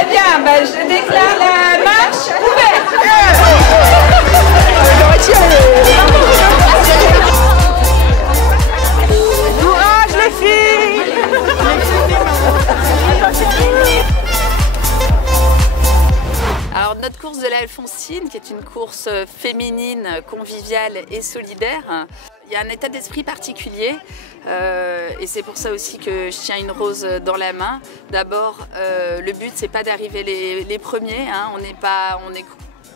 Eh bien, je déclare la marche ouverte. Courage les filles. Alors notre course de l'Alfonsine, qui est une course féminine, conviviale et solidaire, il y a un état d'esprit particulier et c'est pour ça aussi que je tiens une rose dans la main. D'abord, le but c'est pas d'arriver les premiers, hein.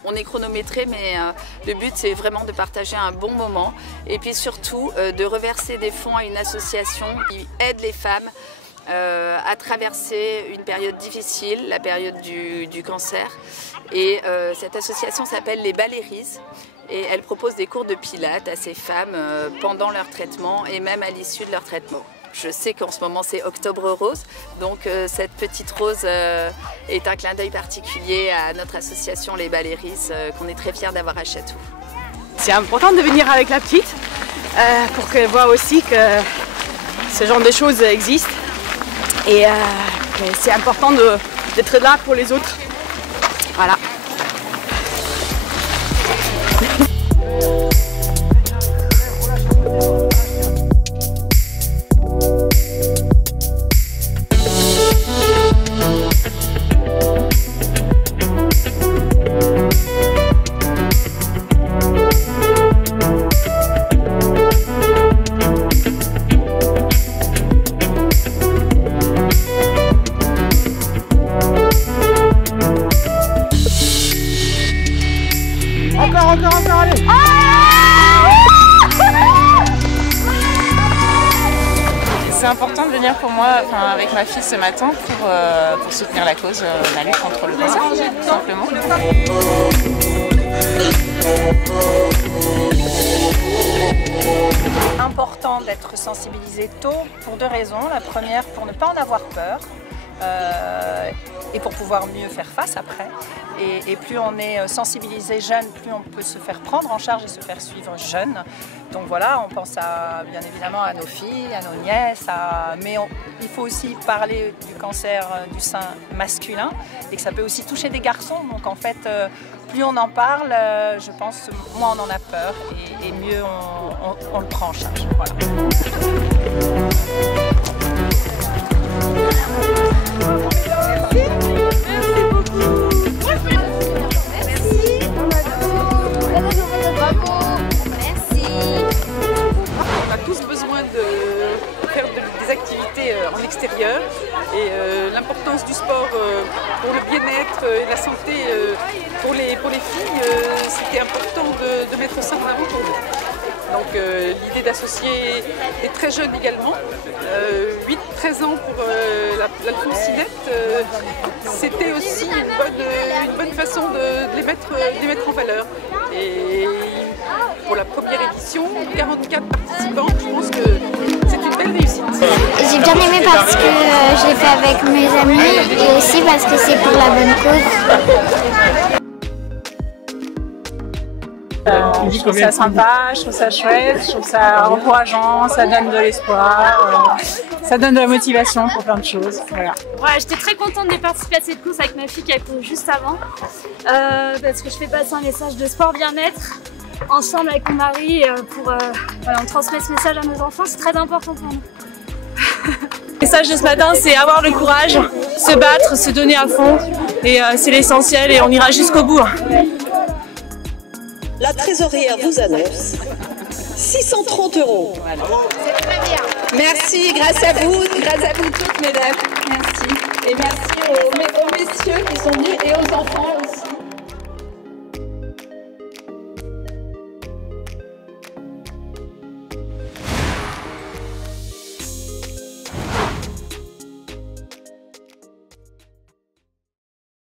On est chronométré, mais le but c'est vraiment de partager un bon moment et puis surtout de reverser des fonds à une association qui aide les femmes à traverser une période difficile, la période du cancer. Et cette association s'appelle les Baléries et elle propose des cours de pilates à ces femmes pendant leur traitement et même à l'issue de leur traitement. Je sais qu'en ce moment c'est Octobre Rose, donc cette petite rose est un clin d'œil particulier à notre association les Baléries qu'on est très fiers d'avoir à Chatou. C'est important de venir avec la petite pour qu'elle voit aussi que ce genre de choses existent et c'est important d'être là pour les autres. Voilà. Encore, allez. C'est important de venir pour moi, avec ma fille ce matin, pour soutenir la cause, la lutte contre le cancer, tout simplement. Important d'être sensibilisé tôt pour deux raisons. La première, pour ne pas en avoir peur. Et pour pouvoir mieux faire face après. Et plus on est sensibilisé jeune, plus on peut se faire prendre en charge et se faire suivre jeune. Donc voilà, on pense bien évidemment à nos filles, à nos nièces, mais il faut aussi parler du cancer du sein masculin et que ça peut aussi toucher des garçons. Donc en fait, plus on en parle, je pense, moins on en a peur et mieux on le prend en charge. Voilà. Des activités en extérieur et l'importance du sport pour le bien-être et la santé pour les filles, c'était important de mettre ça en avant pour nous. Donc l'idée d'associer les très jeunes également, 8-13 ans pour l'Alfonsinette, c'était aussi une bonne façon de les mettre en valeur. Et pour la première édition, 44 participants, je pense que c'est une belle réussite. J'ai bien aimé parce que je l'ai fait avec mes amis et aussi parce que c'est pour la bonne cause. Je trouve ça sympa, je trouve ça chouette, je trouve ça encourageant, ça donne de l'espoir, ça donne de la motivation pour plein de choses. Voilà. Ouais, j'étais très contente de participer à cette course avec ma fille qui a couru juste avant parce que je fais passer un message de sport bien-être ensemble avec mon mari pour voilà, on transmet ce message à nos enfants, c'est très important pour nous. Le message de ce matin, c'est avoir le courage, se battre, se donner à fond et c'est l'essentiel et on ira jusqu'au bout. La trésorière vous annonce 630 €. C'est très bien. Merci, grâce à vous toutes mesdames. Merci. Et merci aux messieurs qui sont venus et aux enfants aussi.